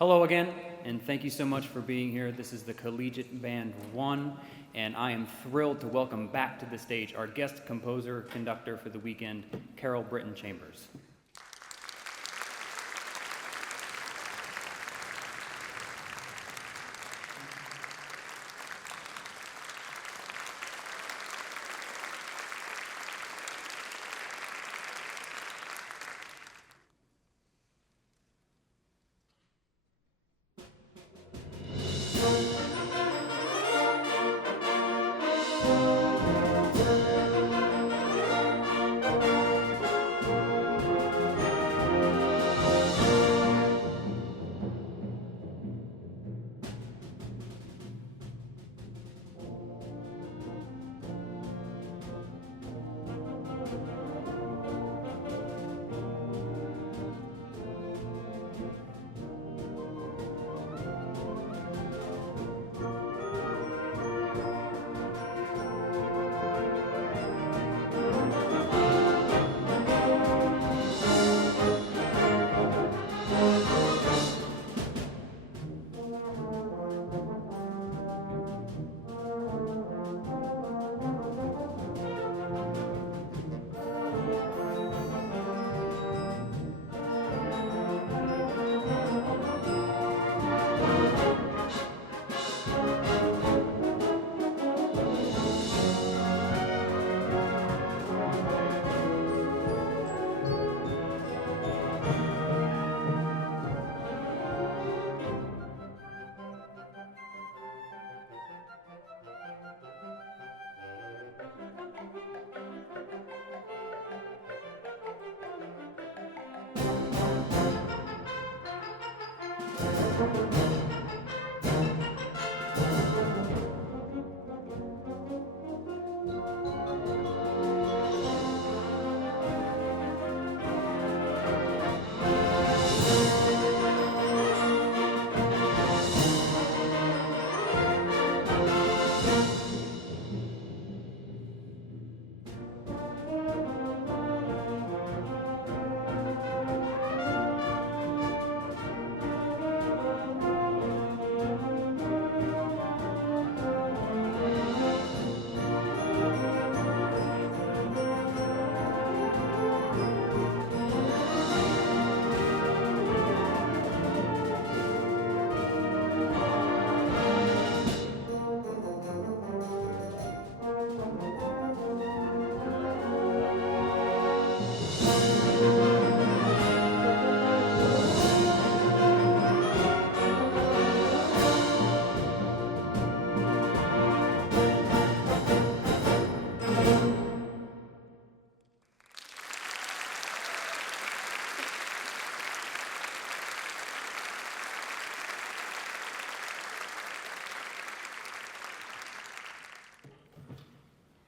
Hello again, and thank you so much for being here. This is the Collegiate Band 1, and I am thrilled to welcome back to the stage our guest composer, conductor for the weekend, Brittin Chambers.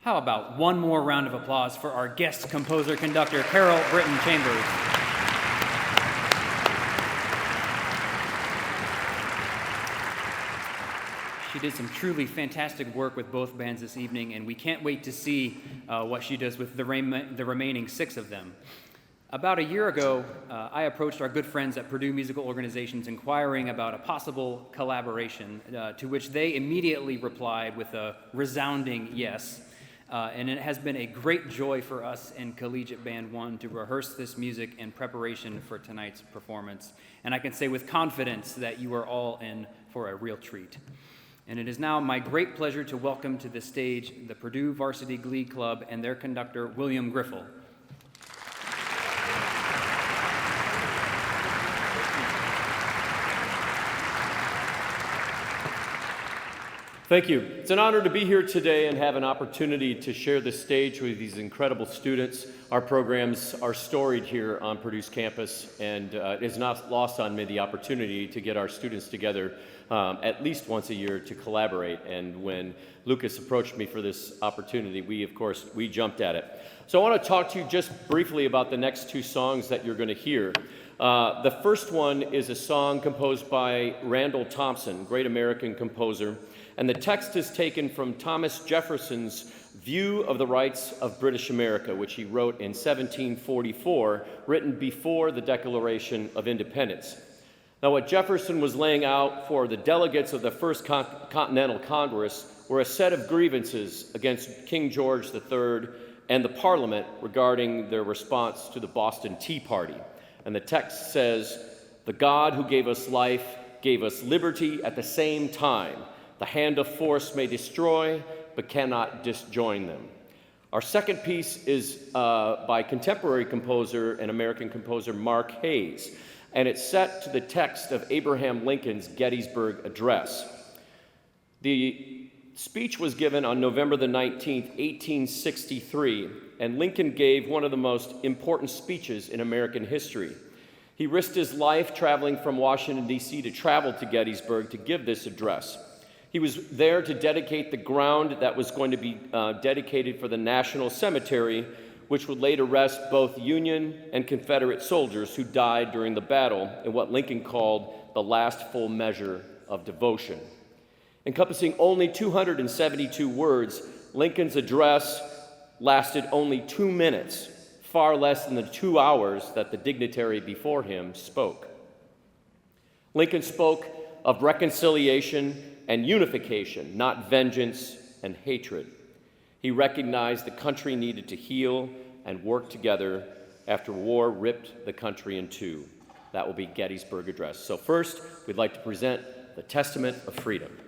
How about one more round of applause for our guest composer, conductor, Brittin Chambers. She did some truly fantastic work with both bands this evening, and we can't wait to see what she does with the remaining 6 of them. About a year ago, I approached our good friends at Purdue Musical Organizations inquiring about a possible collaboration, to which they immediately replied with a resounding yes. And it has been a great joy for us in Collegiate Band 1 to rehearse this music in preparation for tonight's performance. And I can say with confidence that you are all in for a real treat. And it is now my great pleasure to welcome to the stage the Purdue Varsity Glee Club and their conductor, William Griffel. Thank you. It's an honor to be here today and have an opportunity to share the stage with these incredible students. Our programs are storied here on Purdue's campus, and it is not lost on me the opportunity to get our students together at least once a year to collaborate. And when Lucas approached me for this opportunity, we jumped at it. So I want to talk to you just briefly about the next 2 songs that you're going to hear. The first one is a song composed by Randall Thompson, great American composer. And the text is taken from Thomas Jefferson's View of the Rights of British America, which he wrote in 1744, written before the Declaration of Independence. Now, what Jefferson was laying out for the delegates of the First Continental Congress were a set of grievances against King George III and the Parliament regarding their response to the Boston Tea Party. And the text says, "The God who gave us life gave us liberty at the same time. The hand of force may destroy, but cannot disjoin them." Our second piece is by contemporary composer and American composer Mark Hayes, and it's set to the text of Abraham Lincoln's Gettysburg Address. The speech was given on November the 19th, 1863, and Lincoln gave one of the most important speeches in American history. He risked his life traveling from Washington, D.C. to travel to Gettysburg to give this address. He was there to dedicate the ground that was going to be dedicated for the National Cemetery, which would later rest both Union and Confederate soldiers who died during the battle in what Lincoln called the last full measure of devotion. Encompassing only 272 words, Lincoln's address lasted only 2 minutes, far less than the 2 hours that the dignitary before him spoke. Lincoln spoke of reconciliation and unification, not vengeance and hatred. He recognized the country needed to heal and work together after war ripped the country in two. That will be Gettysburg Address. So first, we'd like to present the Testament of Freedom.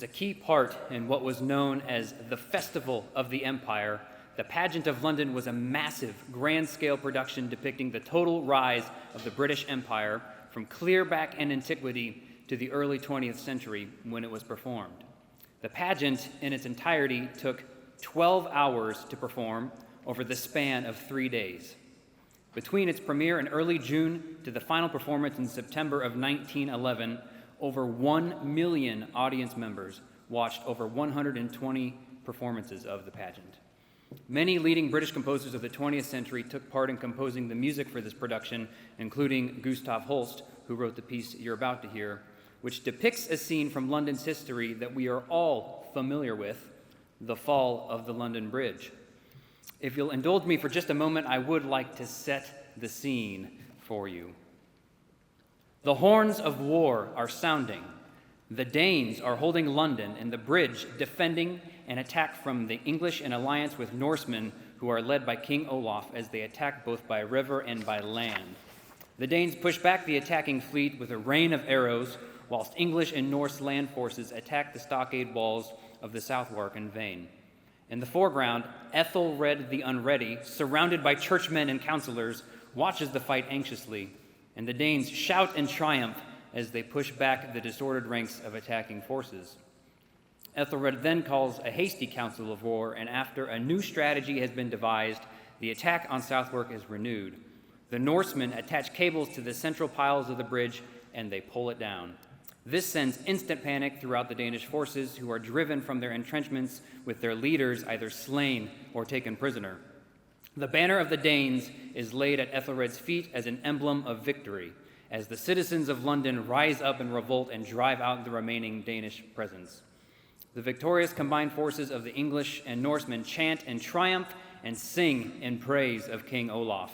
As a key part in what was known as the Festival of the Empire, the Pageant of London was a massive, grand-scale production depicting the total rise of the British Empire from clear back in antiquity to the early 20th century when it was performed. The pageant in its entirety took 12 hours to perform over the span of 3 days. Between its premiere in early June to the final performance in September of 1911, over 1 million audience members watched over 120 performances of the pageant. Many leading British composers of the 20th century took part in composing the music for this production, including Gustav Holst, who wrote the piece you're about to hear, which depicts a scene from London's history that we are all familiar with, the fall of the London Bridge. If you'll indulge me for just a moment, I would like to set the scene for you. The horns of war are sounding. The Danes are holding London and the bridge defending an attack from the English in alliance with Norsemen who are led by King Olaf as they attack both by river and by land. The Danes push back the attacking fleet with a rain of arrows, whilst English and Norse land forces attack the stockade walls of the Southwark in vain. In the foreground, Ethelred the Unready, surrounded by churchmen and counselors, watches the fight anxiously, and the Danes shout in triumph as they push back the disordered ranks of attacking forces. Ethelred then calls a hasty council of war, and after a new strategy has been devised, the attack on Southwark is renewed. The Norsemen attach cables to the central piles of the bridge, and they pull it down. This sends instant panic throughout the Danish forces, who are driven from their entrenchments with their leaders either slain or taken prisoner. The banner of the Danes is laid at Ethelred's feet as an emblem of victory, as the citizens of London rise up in revolt and drive out the remaining Danish presence. The victorious combined forces of the English and Norsemen chant in triumph and sing in praise of King Olaf,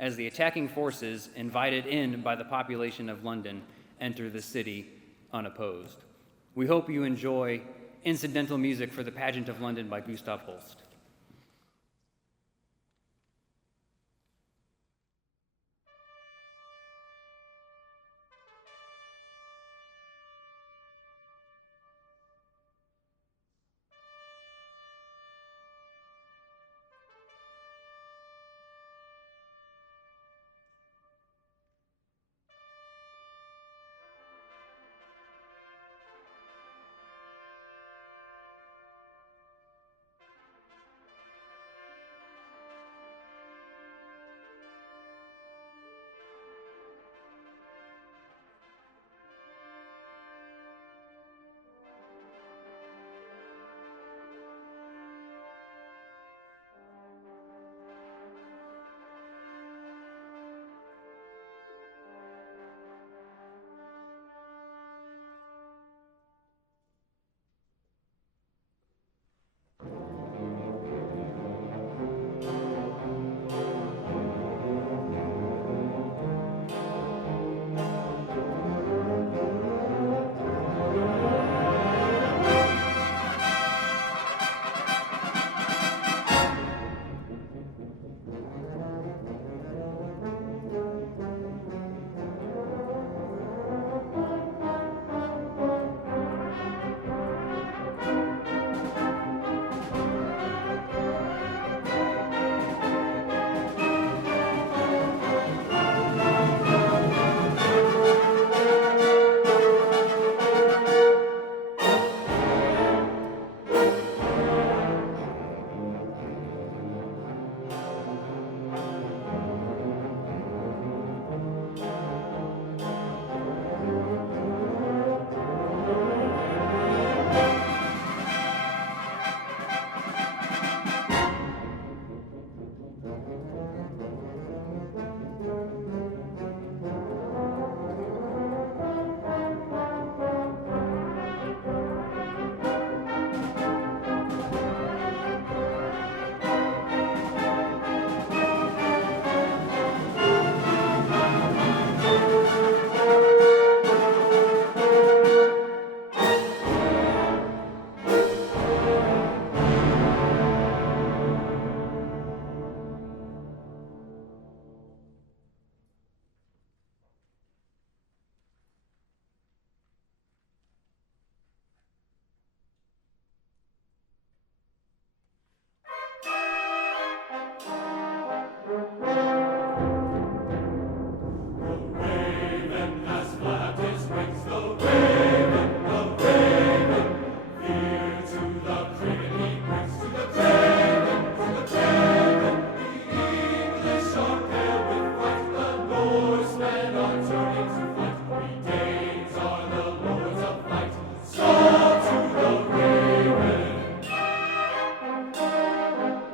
as the attacking forces, invited in by the population of London, enter the city unopposed. We hope you enjoy incidental music for the Pageant of London by Gustav Holst.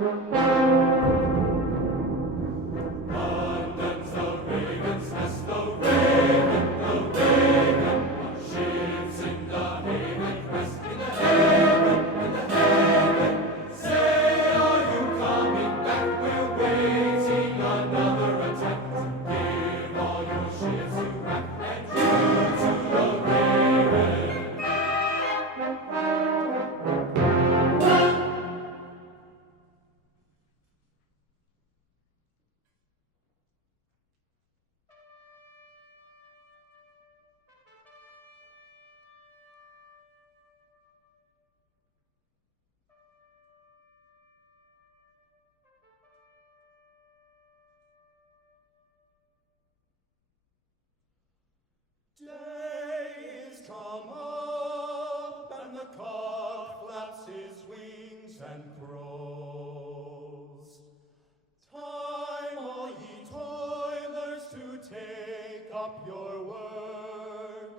Day is come up, and the cock flaps his wings and crows. Time, all ye toilers, to take up your work.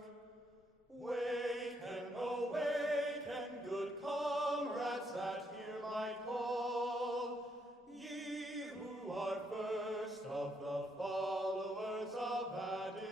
Waken, awaken, good comrades that hear my call, ye who are first of the followers of Adils.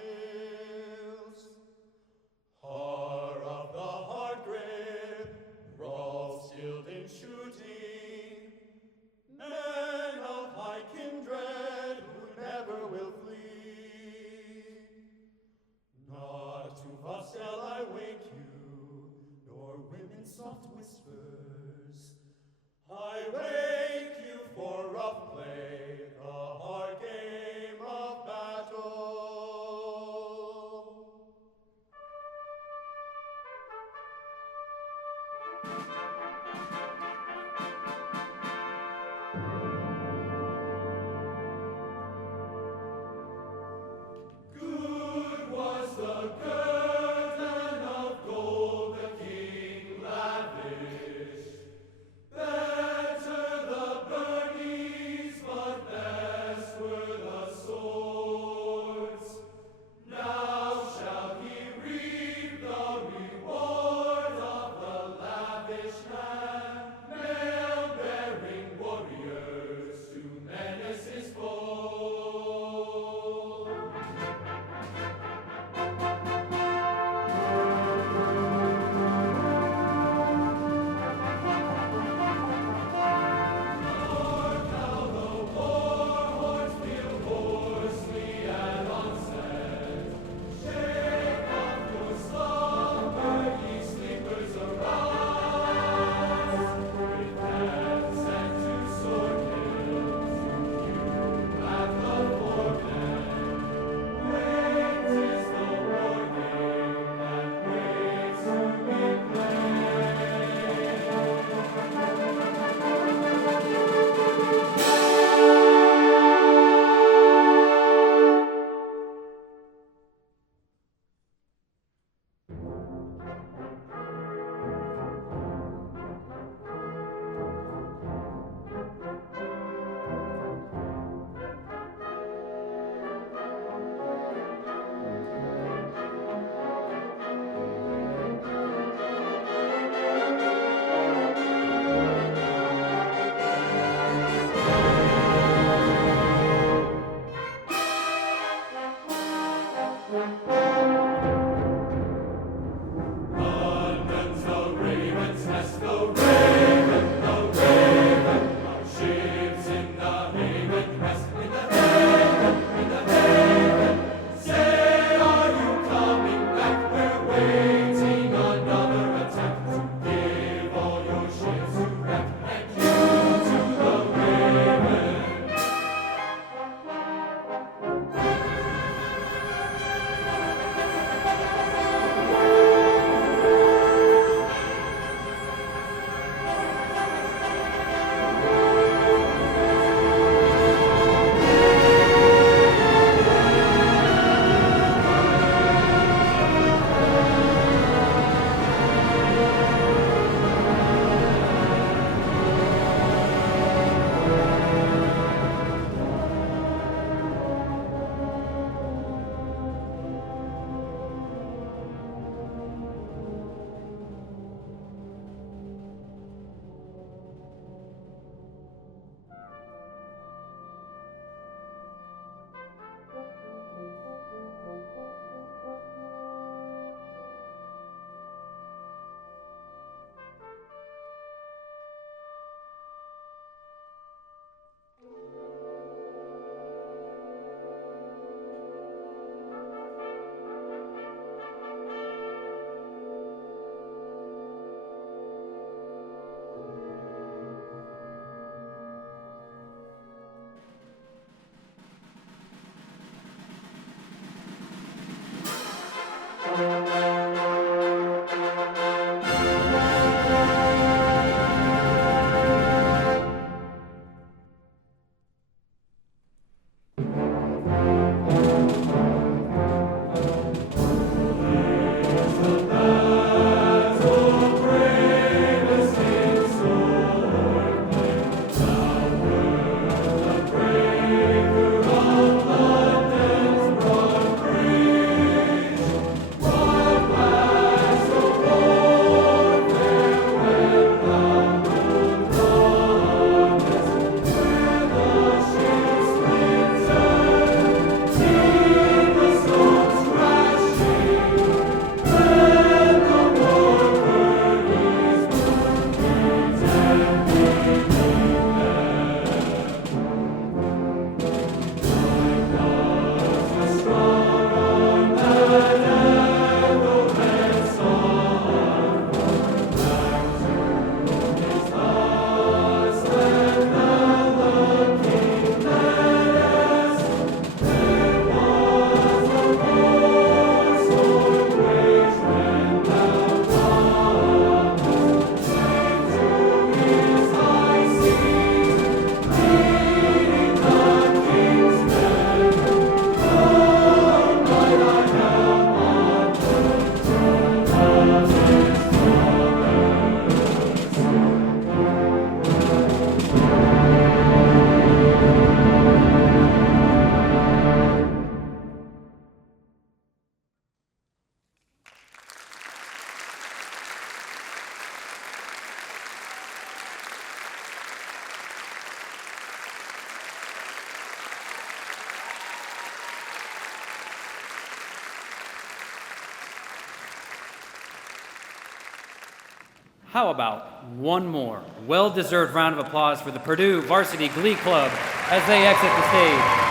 How about one more well-deserved round of applause for the Purdue Varsity Glee Club as they exit the stage?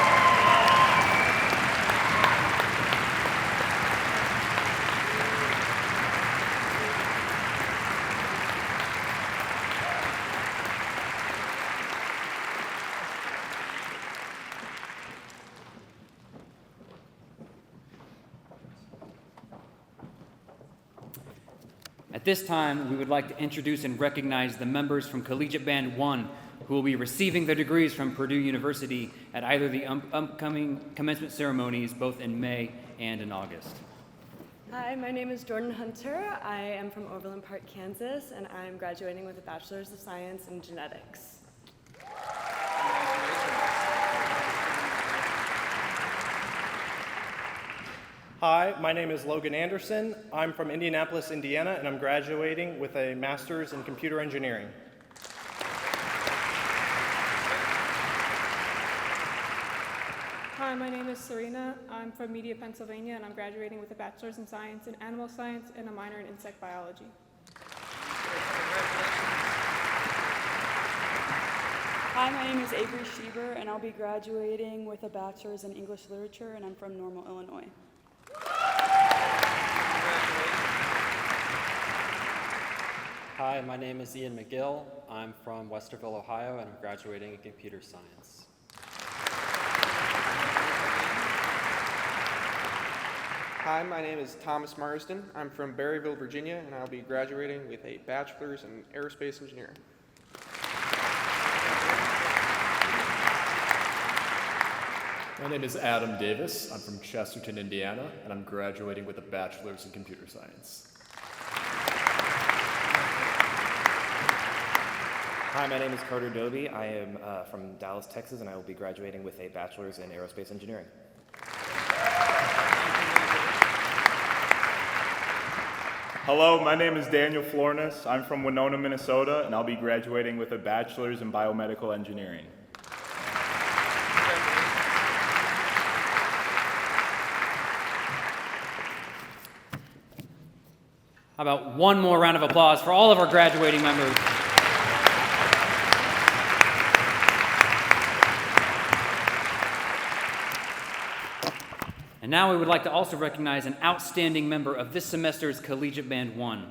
At this time, we would like to introduce and recognize the members from Collegiate Band 1 who will be receiving their degrees from Purdue University at either the upcoming commencement ceremonies, both in May and in August. Hi, my name is Jordan Hunter. I am from Overland Park, Kansas, and I'm graduating with a Bachelor's of Science in Genetics. Hi, my name is Logan Anderson. I'm from Indianapolis, Indiana, and I'm graduating with a Master's in Computer Engineering. Hi, my name is Serena. I'm from Media, Pennsylvania, and I'm graduating with a Bachelor's in Science in Animal Science and a minor in Insect Biology. Hi, my name is Avery Schieber, and I'll be graduating with a Bachelor's in English Literature, and I'm from Normal, Illinois. Hi, my name is Ian McGill. I'm from Westerville, Ohio, and I'm graduating in computer science. Hi, my name is Thomas Marsden. I'm from Berryville, Virginia, and I'll be graduating with a Bachelor's in Aerospace Engineering. My name is Adam Davis. I'm from Chesterton, Indiana, and I'm graduating with a Bachelor's in Computer Science. Hi, my name is Carter Doby. I am from Dallas, Texas, and I will be graduating with a Bachelor's in Aerospace Engineering. Hello, my name is Daniel Florness. I'm from Winona, Minnesota, and I'll be graduating with a Bachelor's in Biomedical Engineering. How about one more round of applause for all of our graduating members? And now we would like to also recognize an outstanding member of this semester's Collegiate Band 1.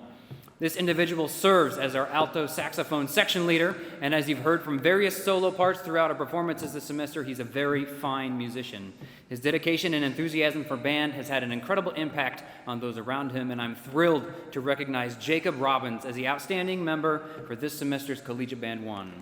This individual serves as our alto saxophone section leader, and as you've heard from various solo parts throughout our performances this semester, he's a very fine musician. His dedication and enthusiasm for band has had an incredible impact on those around him, and I'm thrilled to recognize Jacob Robbins as the outstanding member for this semester's Collegiate Band 1.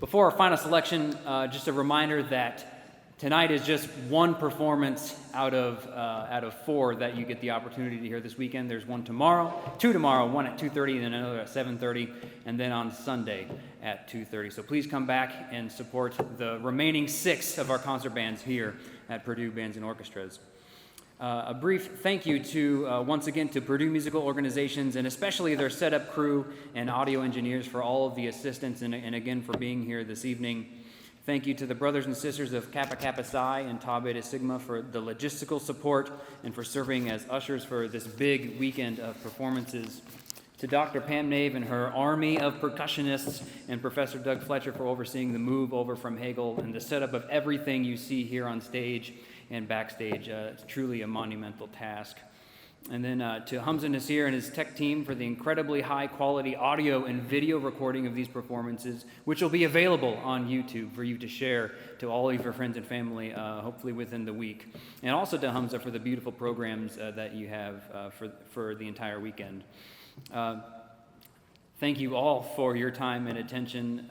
Before our final selection, just a reminder that tonight is just one performance out of 4 that you get the opportunity to hear this weekend. There's one tomorrow, 2 tomorrow, one at 2:30, and then another at 7:30, and then on Sunday at 2:30. So please come back and support the remaining 6 of our concert bands here at Purdue Bands and Orchestras. A brief thank you to, once again, to Purdue Musical Organizations, and especially their setup crew and audio engineers for all of the assistance, and again for being here this evening. Thank you to the brothers and sisters of Kappa Kappa Psi and Tau Beta Sigma for the logistical support and for serving as ushers for this big weekend of performances. To Dr. Pam Nave and her army of percussionists, and Professor Doug Fletcher for overseeing the move over from Hegel and the setup of everything you see here on stage and backstage. It's truly a monumental task. And then to Hamza Nasir and his tech team for the incredibly high-quality audio and video recording of these performances, which will be available on YouTube for you to share to all of your friends and family, hopefully within the week. And also to Hamza for the beautiful programs that you have for the entire weekend. Thank you all for your time and attention.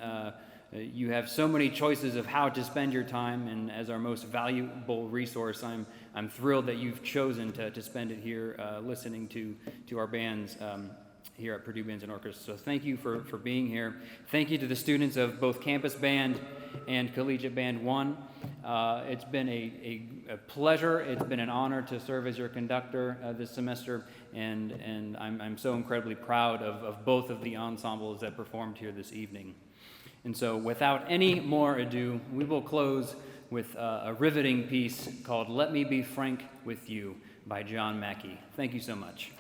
You have so many choices of how to spend your time, and as our most valuable resource, I'm thrilled that you've chosen to spend it here listening to our bands here at Purdue Bands and Orchestras. So thank you for being here. Thank you to the students of both Campus Band and Collegiate Band 1. It's been a pleasure. It's been an honor to serve as your conductor this semester, and I'm so incredibly proud of both of the ensembles that performed here this evening. And so without any more ado, we will close with a riveting piece called Let Me Be Frank with You by John Mackey. Thank you so much.